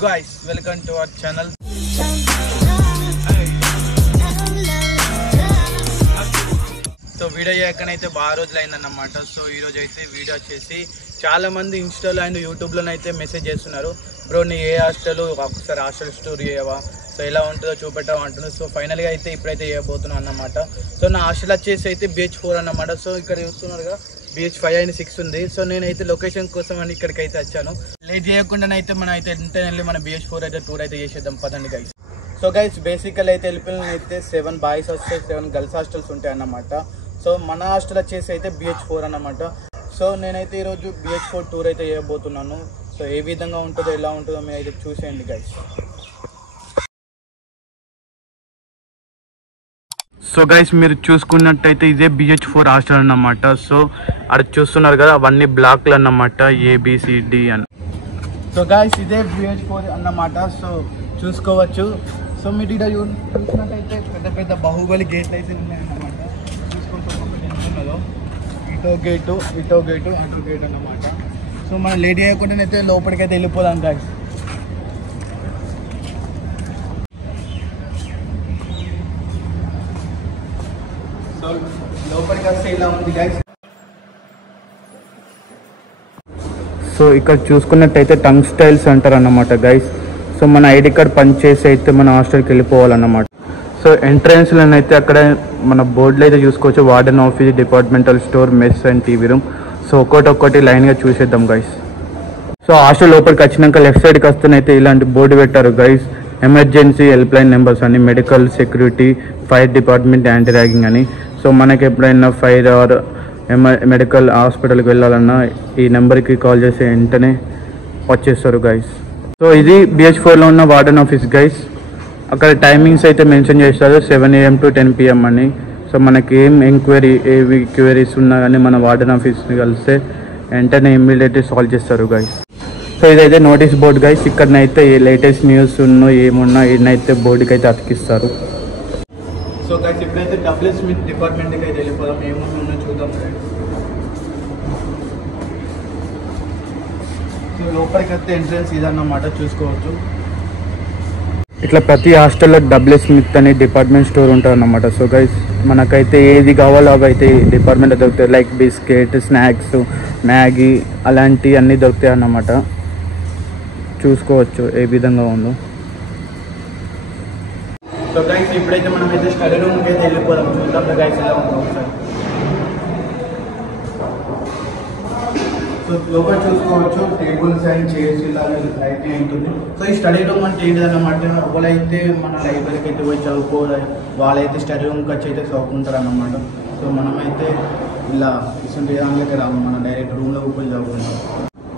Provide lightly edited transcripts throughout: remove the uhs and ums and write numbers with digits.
guys, welcome to our channel. So video చేయకనైతే బాగా రోజులు అయిందన్నమాట. సో ఈరోజు అయితే వీడియో వచ్చేసి చాలా మంది ఇన్స్టాలో అండ్ యూట్యూబ్లోనైతే మెసేజ్ చేస్తున్నారు, బ్రో నీ ఏ హాస్టల్ ఒకసారి హాస్టల్ స్టోరీ చేయవా, సో ఎలా ఉంటుందో చూపెట్టావా అంటున్నారు. సో ఫైనల్గా అయితే ఇప్పుడైతే చేయబోతున్నాం అన్నమాట. సో నా హాస్టల్ వచ్చేసి అయితే BH4 అన్నమాట. సో ఇక్కడ చూస్తున్నారుగా BH5 అండ్ 6 ఉంది. సో నేనైతే లొకేషన్ కోసం అని ఇక్కడికైతే వచ్చాను. లేట్ చేయకుండానైతే మనం అయితే వెంటనే వెళ్ళి మన BH4 అయితే టూర్ అయితే చేసేద్దాం పదండి గైస్. సో గైస్ బేసికల్ అయితే వెళ్ళిపోయిన అయితే 7 బాయ్స్ వస్తాయి, 7 గర్ల్స్ హాస్టల్స్ ఉంటాయి అన్నమాట. సో మన హాస్టల్ వచ్చేసి అయితే BH4 అన్నమాట. సో నేనైతే ఈరోజు BH4 టూర్ అయితే చేయబోతున్నాను. సో ఏ విధంగా ఉంటుందో ఎలా ఉంటుందో మీరు అయితే చూసేయండి గైస్. సో గైస్ మీరు చూసుకున్నట్టయితే ఇదే BH4 హాస్టల్ అన్నమాట. సో అది చూస్తున్నారు కదా అవన్నీ బ్లాక్లు అన్నమాట, ABCD అని. సో గైస్ ఇదే BH4 అన్నమాట. సో చూసుకోవచ్చు. సో మీరు ఇక్కడ చూసినట్టయితే పెద్ద పెద్ద బాహుబలి గేట్లు అయితే ఉన్నాయన్నమాట. చూసుకుంటున్నదో ఇటో గేటు అటో గేట్ అన్నమాట. సో మనం లేట్ చేయకుండానైతే లోపలికైతే వెళ్ళిపోదాం గైస్. సో లోపలికి వస్తే ఇలా ఉంది గైస్. సో ఇక్కడ చూసుకున్నట్టయితే టంగ్ స్టైల్స్ అంటారు అన్నమాట గైస్. సో మన ఐడి కార్డ్ పంచ్ చేసి అయితే మన హాస్టల్కి వెళ్ళిపోవాలన్నమాట. సో ఎంట్రన్స్లోనైతే అక్కడ మన బోర్డులో అయితే చూసుకోవచ్చు, warden office, departmental store, mess and TV room. So ఒక్కొక్కటి లైన్గా చూసేద్దాం గైస్. సో హాస్టల్ లోపలికి వచ్చినాక లెఫ్ట్ సైడ్కి వస్తేనైతే ఇలాంటి బోర్డు పెట్టారు guys, emergency help line numbers అని, medical, security, fire department, anti ragging అని. సో మనకి ఎప్పుడైనా ఫైర్ ఆర్ మెడికల్ హాస్పిటల్కి వెళ్ళాలన్నా ఈ నెంబర్కి కాల్ చేసి వెంటనే వచ్చేస్తారు గైస్. సో ఇది BH4లో ఉన్న వార్డెన్ ఆఫీస్ గైస్. అక్కడ టైమింగ్స్ అయితే మెన్షన్ చేస్తారు 7 AM to 10 PM అని. సో మనకి ఏం ఏవి క్వైరీస్ ఉన్నా కానీ మన వార్డెన్ ఆఫీస్ని కలిస్తే వెంటనే ఇమ్మీడియట్లీ సాల్వ్ చేస్తారు గైస్. సో ఇదైతే నోటీస్ బోర్డ్ గైస్. ఇక్కడనైతే ఏ లేటెస్ట్ న్యూస్ ఉన్నా ఏమున్నా ఈయనైతే బోర్డుకి అయితే అతికిస్తారు. సో గైస్ ఇప్పుడైతే WSmith డిపార్ట్మెంట్కి అయితే వెళ్ళిపోదాం, ఏమున్నా చూద్దాం గైస్. సో లోపలికి వస్తే ఎంట్రన్స్ ఇదన్నమాట, చూసుకోవచ్చు. ఇట్లా ప్రతి హాస్టల్లో WSmith అనే డిపార్ట్మెంట్ స్టోర్ ఉంటుంది అన్నమాట. సో గైస్ మనకైతే ఏది కావాలో అవి అయితే డిపార్ట్మెంట్ దొరుకుతాయి, లైక్ బిస్కెట్, స్నాక్స్, మ్యాగీ అలాంటివి అన్నీ దొరుకుతాయి అన్నమాట. చూసుకోవచ్చు ఏ విధంగా ఉందో. సో గైస్ ఇప్పుడైతే మనం అయితే స్టడీ రూమ్కి అయితే వెళ్ళిపోదాం, చూద్దాం గైస్ ఎలా ఉందో ఒకసారి. సో లోపల చూసుకోవచ్చు టేబుల్స్ అండ్ చైర్స్ ఇలా అయితే ఉంటుంది. సో ఈ స్టడీ రూమ్ అంటే ఏంటన్నమాట, ఒకళ్ళైతే మన లైబ్రరీకి అయితే పోయి చదువుకోవాలి, వాళ్ళైతే స్టడీ రూమ్కి వచ్చి అయితే చదువుకుంటారు అన్నమాట. సో మనమైతే ఇలా ఇటువంటి దాంట్లోకి రాము, మనం డైరెక్ట్ రూమ్లోకి పోయి చదువుకుంటాం.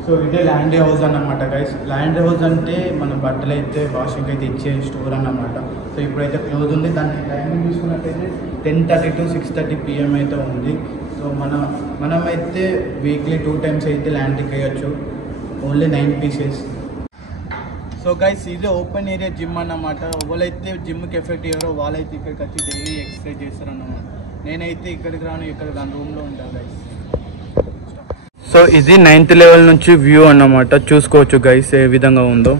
సో ఇదే లాండ్రీ హౌస్ అన్నమాట గైస్. లాండ్రీ హౌస్ అంటే మన బట్టలు అయితే వాషింగ్కి అయితే ఇచ్చే స్టోర్ అన్నమాట. సో ఇప్పుడైతే క్లోజ్ ఉంది. దాని టైమింగ్ చూసుకున్నట్టయితే 10:30 to 6:30 PM అయితే ఉంది. సో మనమైతే వీక్లీ 2 times అయితే ల్యాండ్కి వేయచ్చు, ఓన్లీ 9 pieces. సో గైస్ ఇది ఓపెన్ ఏరియా జిమ్ అన్నమాట. ఎవరైతే జిమ్కి ఎఫెక్ట్ అయ్యారో వాళ్ళైతే ఇక్కడికి వచ్చి డైలీ ఎక్సర్సైజ్ చేస్తారన్నమాట. నేనైతే ఇక్కడికి రాను, ఇక్కడ రూమ్లో ఉంటాను గైస్. సో ఇది 9th level నుంచి వ్యూ అన్నమాట, చూసుకోవచ్చు గైస్ ఏ విధంగా ఉందో.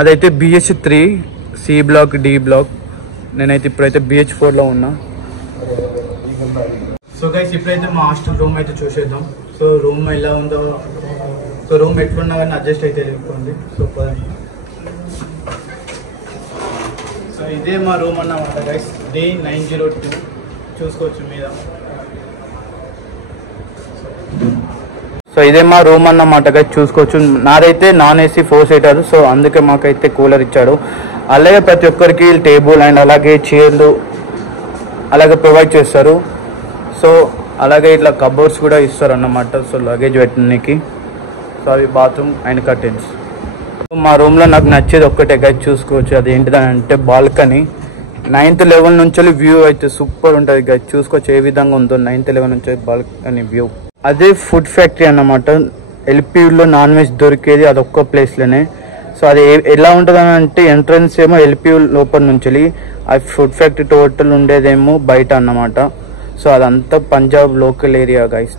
అదైతే BH3 C black, D black. నేనైతే ఇప్పుడైతే BH4లో ఉన్నా. సో గైస్ ఇప్పుడైతే మా హాస్టల్ రూమ్ అయితే చూసేద్దాం. సో రూమ్ ఎలా ఉందో, సో రూమ్ ఎట్లున్నా కానీ అడ్జస్ట్ అయితే వెళ్ళిపోండి. సో సో ఇదే మా రూమ్ అన్నమాట గైస్, D902 చూసుకోవచ్చు మీద. సో ఇదే మా రూమ్ అన్నమాట గైస్, చూసుకోవచ్చు. నాదైతే నాన్ AC 4 seater. సో అందుకే మాకైతే కూలర్ ఇచ్చాడు. అలాగే ప్రతి ఒక్కరికి టేబుల్ అండ్ అలాగే చైర్లు అలాగే ప్రొవైడ్ చేస్తారు. సో అలాగే ఇట్లా కబోర్డ్స్ కూడా ఇస్తారు అన్నమాట, సో లగేజ్ పెట్టడానికి. సో అవి బాత్రూమ్ అండ్ కర్టెన్స్. మా రూమ్లో నాకు నచ్చేది ఒక్కటే గైస్, చూసుకోవచ్చు. అది ఏంటిదంటే బాల్కనీ. 9th level నుంచి వ్యూ అయితే సూపర్ ఉంటుంది గైస్, చూసుకోవచ్చు ఏ విధంగా ఉందో 9th level నుంచి బాల్కనీ వ్యూ. అదే ఫుడ్ ఫ్యాక్టరీ అన్నమాట. LPUలో నాన్ వెజ్ దొరికేది అదొక్క ప్లేస్లోనే. సో అది ఎలా ఉంటుందని అంటే ఎంట్రన్స్ ఏమో LPU లోపల నుంచి, ఆ ఫుడ్ ఫ్యాక్టరీ టోటల్ ఉండేదేమో బయట అన్నమాట. సో అదంతా Punjab local area guys.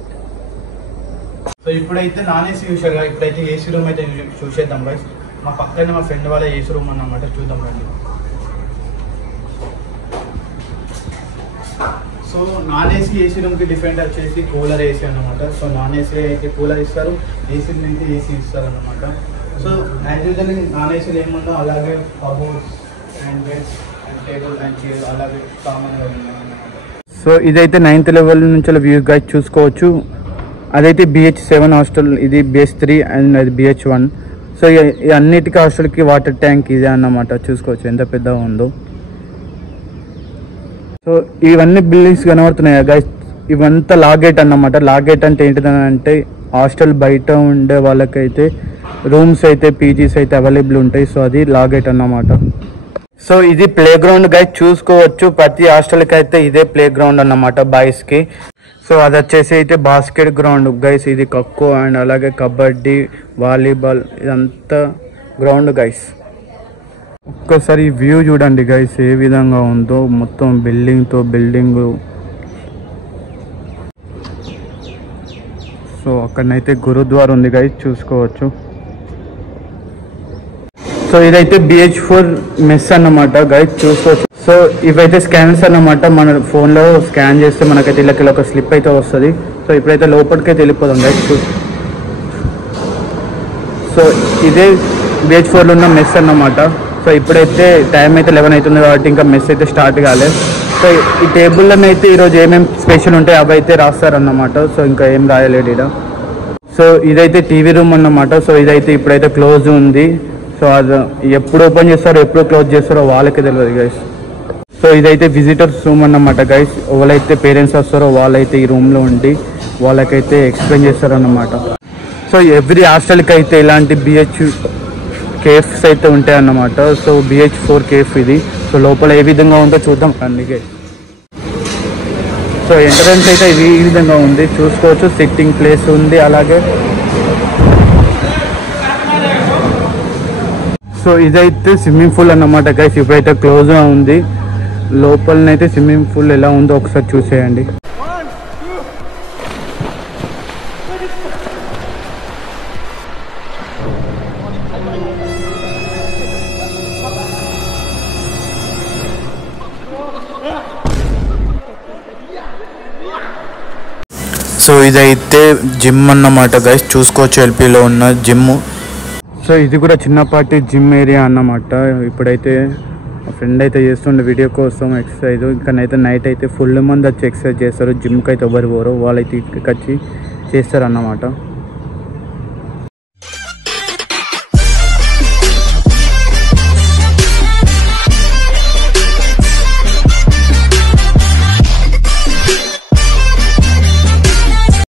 So ఇప్పుడైతే నాన్ ఏసీ చూసారుగా, ఇప్పుడైతే ఏసీ రూమ్ అయితే చూసేద్దాం గైస్. మా పక్కనే మా ఫ్రెండ్ వాళ్ళ ఏసీ రూమ్ అన్నమాట, చూద్దాం రండి. సో నాన్ ఏసీ రూమ్కి డిఫరెంట్ వచ్చేసి కూలర్ ఏసీ అన్నమాట. సో నాన్ ఏసీ అయితే కూలర్ ఇస్తారు, ఏసీ అయితే ఏసీ ఇస్తారు అన్నమాట. సో యాజ్ యూజువల్ నాన్ ఏసీలో ఏముందో అలాగే cupboards and beds and table and chair అలాగే కామన్గా ఉన్నాయన్నమాట. సో ఇదైతే 9th లెవెల్ నుంచి వ్యూ గైడ్ చూసుకోవచ్చు. అదైతే BH7 హాస్టల్, ఇది BH3 అండ్ అది BH1. సో ఈ అన్నిటికీ హాస్టల్కి వాటర్ ట్యాంక్ ఇదే అన్నమాట, చూసుకోవచ్చు ఎంత పెద్దగా ఉందో. సో ఇవన్నీ బిల్డింగ్స్ కనబడుతున్నాయి గైస్, ఇవంతా లాగేట్ అన్నమాట. లాగేట్ అంటే ఏంటిదని అంటే హాస్టల్ బయట ఉండే వాళ్ళకైతే రూమ్స్ అయితే పీజీస్ అయితే అవైలబుల్ ఉంటాయి. సో అది లాగేట్ అన్నమాట. సో ఇది ప్లే గ్రౌండ్ గైస్ చూసుకోవచ్చు, ప్రతి హాస్టల్కి అయితే ఇదే ప్లే గ్రౌండ్ అన్నమాట బాయ్స్కి. సో అది వచ్చేసి అయితే బాస్కెట్ గ్రౌండ్ గైస్, ఇది ఖోఖో అండ్ అలాగే కబడ్డీ, వాలీబాల్ ఇదంతా గ్రౌండ్ గైస్. ఒక్కసారి వ్యూ చూడండి గైస్ ఏ విధంగా ఉందో, మొత్తం బిల్డింగ్. సో అక్కడనైతే గురుద్వారా ఉంది గైస్, చూసుకోవచ్చు. సో ఇదైతే BH4 మెస్ అన్నమాట గైస్, చూసుకోవచ్చు. సో ఇవైతే స్కాన్స్ అన్నమాట, మన ఫోన్లో స్కాన్ చేస్తే మనకైతే ఇలా ఒక స్లిప్ అయితే వస్తుంది. సో ఇప్పుడైతే లోపలికైతే వెళ్ళిపోదాం గైస్. సో ఇదే BH4లో ఉన్న మెస్ అన్నమాట. సో ఇప్పుడైతే టైం అయితే 11 అవుతుంది కాబట్టి ఇంకా మెస్ అయితే స్టార్ట్ కాలేదు. సో ఈ టేబుల్లోనే అయితే ఈరోజు ఏమేమి స్పెషల్ ఉంటాయి అవి అయితే రాస్తారన్నమాట. సో ఇంకా ఏం రాయలేదు ఇక్కడ. సో ఇదైతే టీవీ రూమ్ అన్నమాట. సో ఇదైతే ఇప్పుడైతే క్లోజ్ ఉంది. సో అది ఎప్పుడు ఓపెన్ చేస్తారో ఎప్పుడు క్లోజ్ చేస్తారో వాళ్ళకే తెలియదు గైస్. సో ఇదైతే విజిటర్స్ రూమ్ అన్నమాట గైస్, ఎవరైతే పేరెంట్స్ వస్తారో వాళ్ళైతే ఈ రూమ్లో ఉండి వాళ్ళకైతే ఎక్స్ప్లెయిన్ చేస్తారన్నమాట. సో ఎవ్రీ హాస్టల్కి అయితే ఇలాంటి BH కేఫ్స్ అయితే ఉంటాయి అన్నమాట. సో BH4 కేఫ్ ఇది. సో లోపల ఏ విధంగా ఉందో చూద్దాం అందుకే. సో ఎంట్రన్స్ అయితే ఈ విధంగా ఉంది, చూసుకోవచ్చు. సిట్టింగ్ ప్లేస్ ఉంది అలాగే. సో ఇదైతే స్విమ్మింగ్ పూల్ అన్నమాట గైస్, ఇప్పుడైతే క్లోజ్గా ఉంది. లోపలనైతే స్విమ్మింగ్ పూల్ ఎలా ఉందో ఒకసారి చూసేయండి. సో ఇదైతే జిమ్ అన్నమాట గైస్, చూసుకోవచ్చు. LPలో ఉన్న జిమ్. సో ఇది కూడా చిన్నపాటి జిమ్ ఏరియా అన్నమాట. ఇప్పుడైతే మా ఫ్రెండ్ అయితే చేస్తుండే వీడియో కోసం ఎక్సర్సైజ్. ఇక్కడైతే నైట్ అయితే ఫుల్ మంది వచ్చి ఎక్సర్సైజ్ చేస్తారు. జిమ్కి అయితే ఎవరు పోరు, వాళ్ళైతే ఇక్కడికి వచ్చి చేస్తారు అన్నమాట.